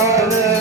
not Hallelujah.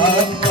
Bye.